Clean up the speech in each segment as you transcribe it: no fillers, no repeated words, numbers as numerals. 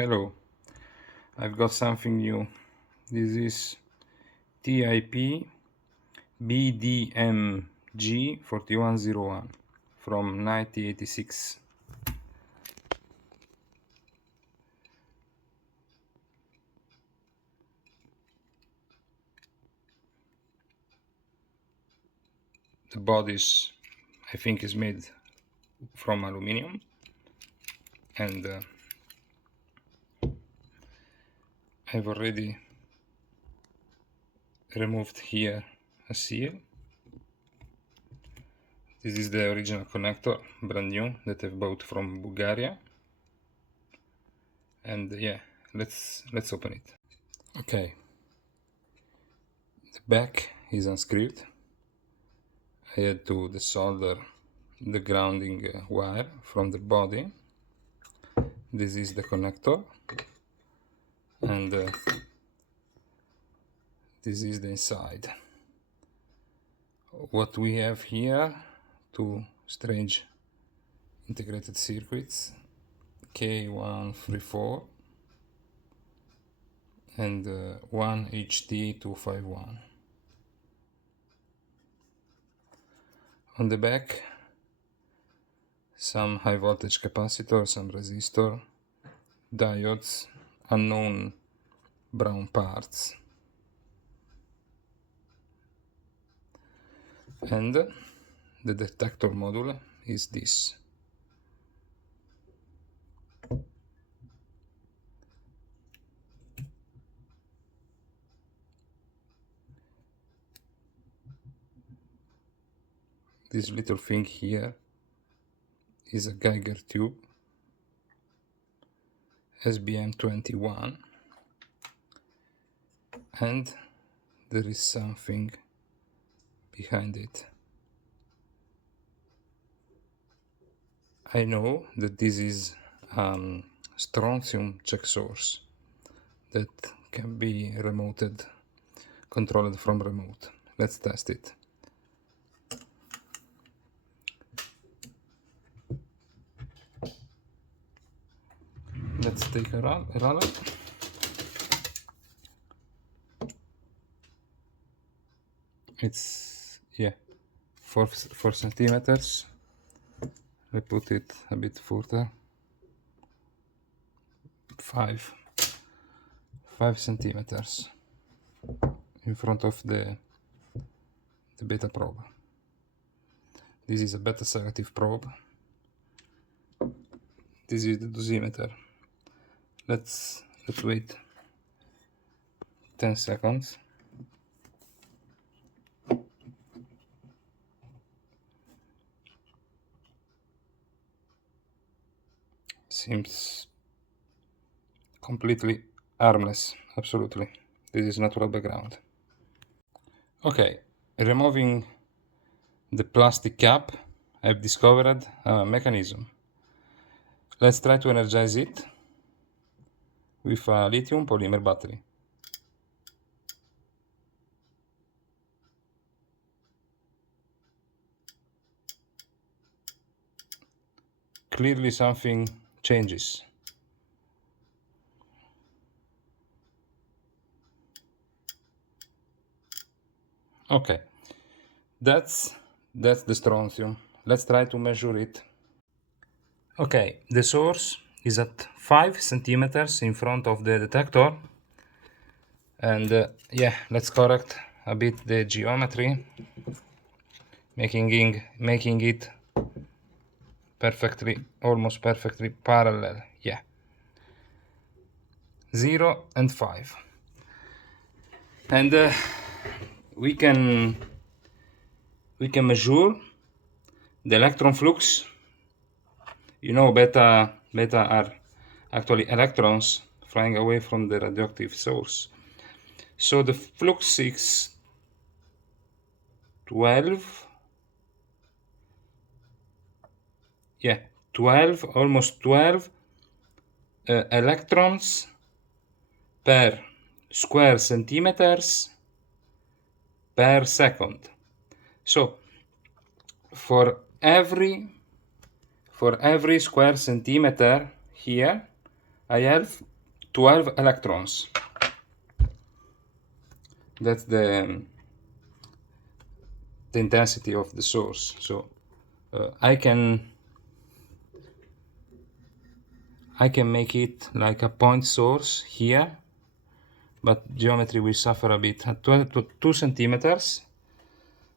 Hello, I've got something new. This is TIP BDMG-41-01 from 1986. The body I think, is made from aluminum, and I've already removed here a seal. This is the original connector, brand new, that I've bought from Bulgaria. And yeah, let's open it. Okay, the back is unscrewed. I had to desolder the grounding wire from the body. This is the connector, and this is the inside. What we have here, two strange integrated circuits, K134 and one HT251. On the back, some high voltage capacitor, some resistor, diodes, unknown brown parts, and the detector module is this. This little thing here is a Geiger tube, SBM21, and there is something behind it. I know that this is strontium check source that can be controlled from remote. Let's test it. Let's take a roller. It's 4 centimeters. I put it a bit further. 5 centimeters in front of the beta probe. This is a beta selective probe. This is the dosimeter. Let's wait 10 seconds. Seems completely harmless, absolutely. This is natural background. Okay, removing the plastic cap, I've discovered a mechanism. Let's try to energize it with a lithium polymer battery. Clearly something changes. Okay, that's the strontium. Let's try to measure it. Okay, the source is at 5 centimeters in front of the detector, and let's correct a bit the geometry, making it almost perfectly parallel. 0 and 5, and we can measure the electron flux. You know, beta are actually electrons flying away from the radioactive source. So the flux is 12, almost 12 electrons per square centimeters per second. So for every square centimeter here, I have 12 electrons. That's the intensity of the source. So I can make it like a point source here, but geometry will suffer a bit. At 2 centimeters,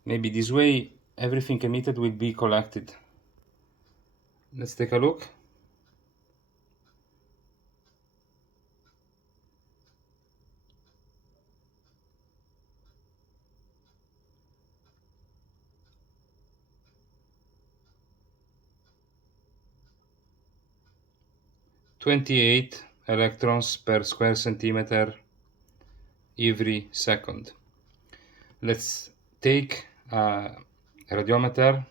maybe this way everything emitted will be collected. Let's take a look. "28 electrons per square centimeter every second." Let's take a radiometer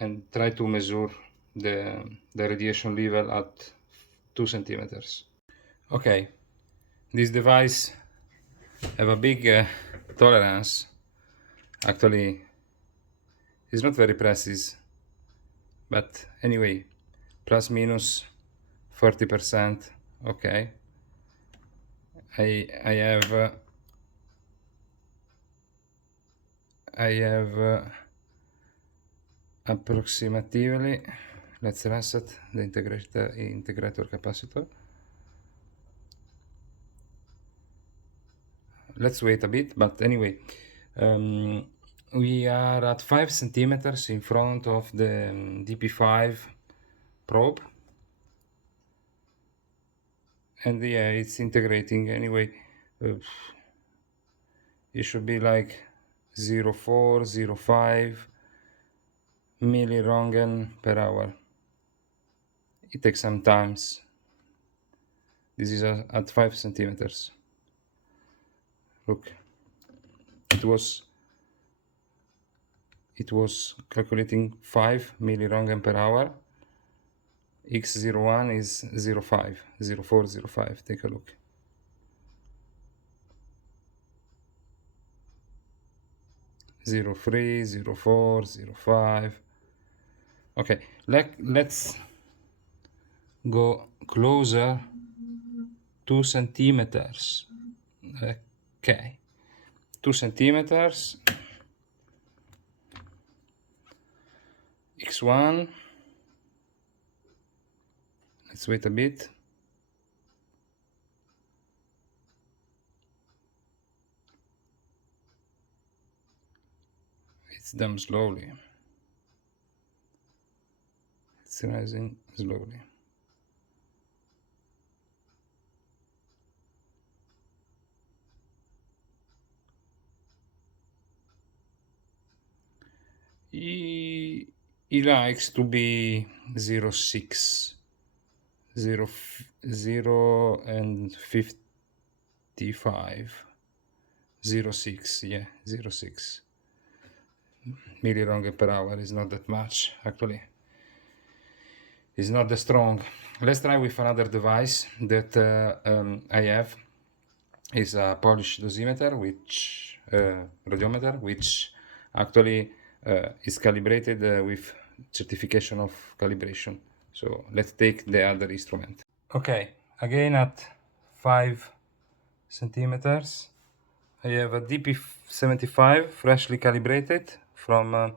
and try to measure the radiation level at 2 centimeters. Okay, this device have a big tolerance. Actually, it's not very precise, but anyway, plus minus 40%. Okay, I have approximately, let's reset the integrator capacitor. Let's wait a bit, but anyway, we are at 5 centimeters in front of the DP5 probe, and yeah, it's integrating anyway. It should be like 0.4, 0.5 millirongen per hour. It takes some times. This is at 5 centimeters. Look, it was calculating 5 millirongen per hour. X01 is 0.5, 0.4, 0.5. Take a look. Zero 3, 0 4, 0 5. Okay, let's go closer. 2 centimeters. Okay, 2 centimeters. X1. Let's wait a bit. It's done slowly. It's rising slowly. He likes to be 0.6, 0 and 55, 0.6, yeah, 0.6 millirongen per hour is not that much, actually. It's not that strong. Let's try with another device that I have. Is a Polish dosimeter, which radiometer, which actually is calibrated with certification of calibration. So let's take the other instrument. Okay, again at 5 centimeters, I have a DP75 freshly calibrated from an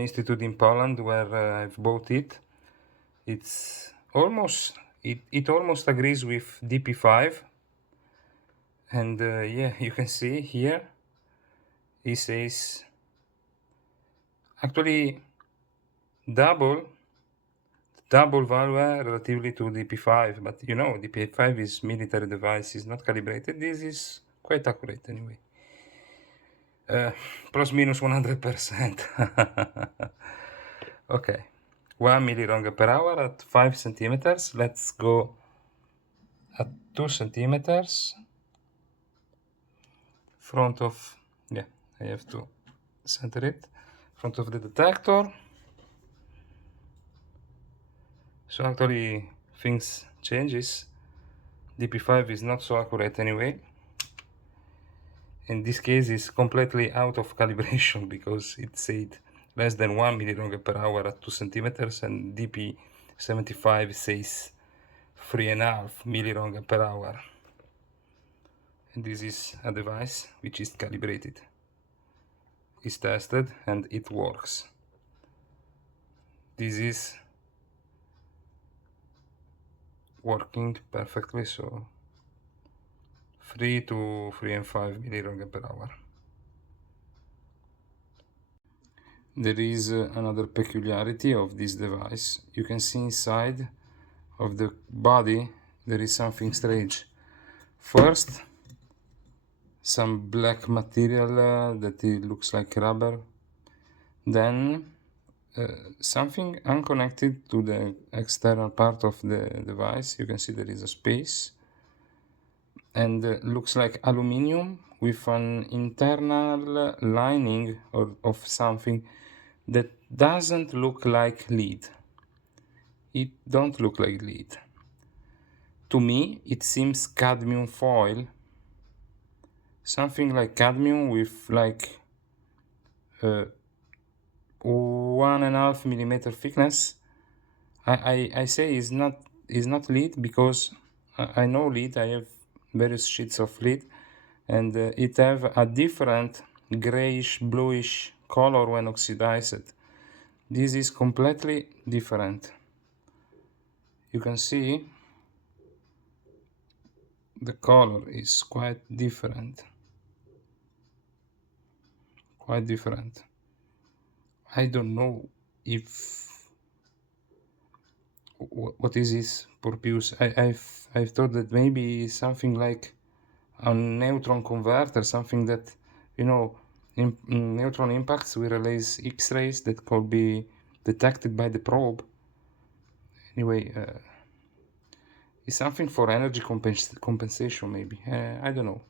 institute in Poland where I've bought it. It's almost it almost agrees with DP5. And yeah, you can see here it says actually double value relatively to DP5, but you know DP5 is military device, is not calibrated. This is quite accurate anyway. Plus minus 100%. Okay, 1 millirongen per hour at 5 centimeters. Let's go at 2 centimeters. Front of, yeah, I have to center it. Front of the detector. So actually things changes. DP5 is not so accurate anyway. In this case it's completely out of calibration because it said less than 1 millirongen per hour at 2 centimeters, and DP75 says 3.5 millirong per hour. And this is a device which is calibrated, is tested, and it works. This is working perfectly, so 3 to 3.5 millirong per hour. There is another peculiarity of this device. You can see inside of the body there is something strange. First, some black material that it looks like rubber. Then something unconnected to the external part of the device. You can see there is a space, and looks like aluminium with an internal lining of something that doesn't look like lead. It don't look like lead. To me, it seems cadmium foil, something like cadmium with like 1.5 millimeter thickness. I say is not lead because I know lead. I have various sheets of lead, and it have a different grayish bluish color when oxidized. This is completely different. You can see the color is quite different. I don't know if what is this purpose. I've thought that maybe something like a neutron converter, something that, you know, in neutron impacts will release X-rays that could be detected by the probe. Anyway, it's something for energy compensation maybe. I don't know.